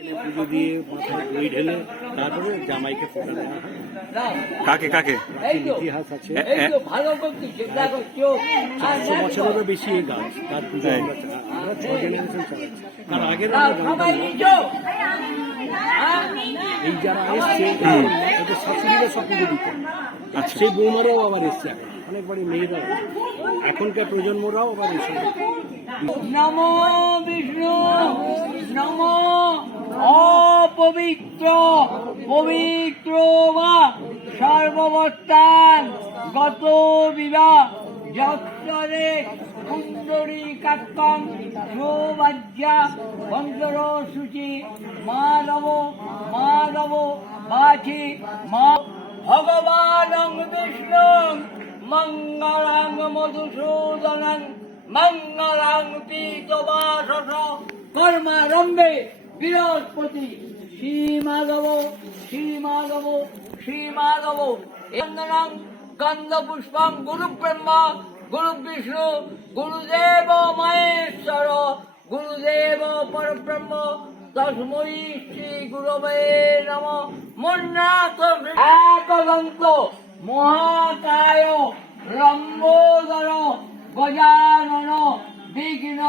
পুজো দিয়ে মাথায় দই ঢেলে তারপরে জামাইকে ফোটা দেওয়া হয়। কাকে কাকে? ইতিহাস আছে, 400 বছরেরও বেশি এই গাছ, তার পুজো আমরা 6 জেনারেশন চালাচ্ছি। তার আগের এই যারা এসছে ওদের শাশুড়িরা সব পুজো দিত, সেই বৌমারাও আবার এসছে, অনেক বাড়ি মেয়েরাও, এখনকার প্রজন্মরাও আবার এসে। নমো বিষ্ণু নমো অপবিত্র পবিত্র বা সর্ববস্থান গত বিবাহ যত্তরে সুন্দরী কাক্কং সৌভাজ্যা বন্দর সূচি মাধব মাধব বাচি মা ভগবানং বিষ্ণু মঙ্গলাং মধুসূদনং মঙ্গলাং পীতবাসস কর্মারম্ভে বৃহস্পতি শ্রীমাধব শ্রীমাধব শ্রীমাধব এন্দনং গন্ধ পুষ্পং গুরু ব্রহ্মা গুরু বিষ্ণু গুরুদেব মহেশ্বর গুরুদেব পরব্রহ্ম তস্मै শ্রী গুরবে নমঃ। মন্নাথ একদন্ত মহাকায় লম্বোদর গজানন বিঘ্ন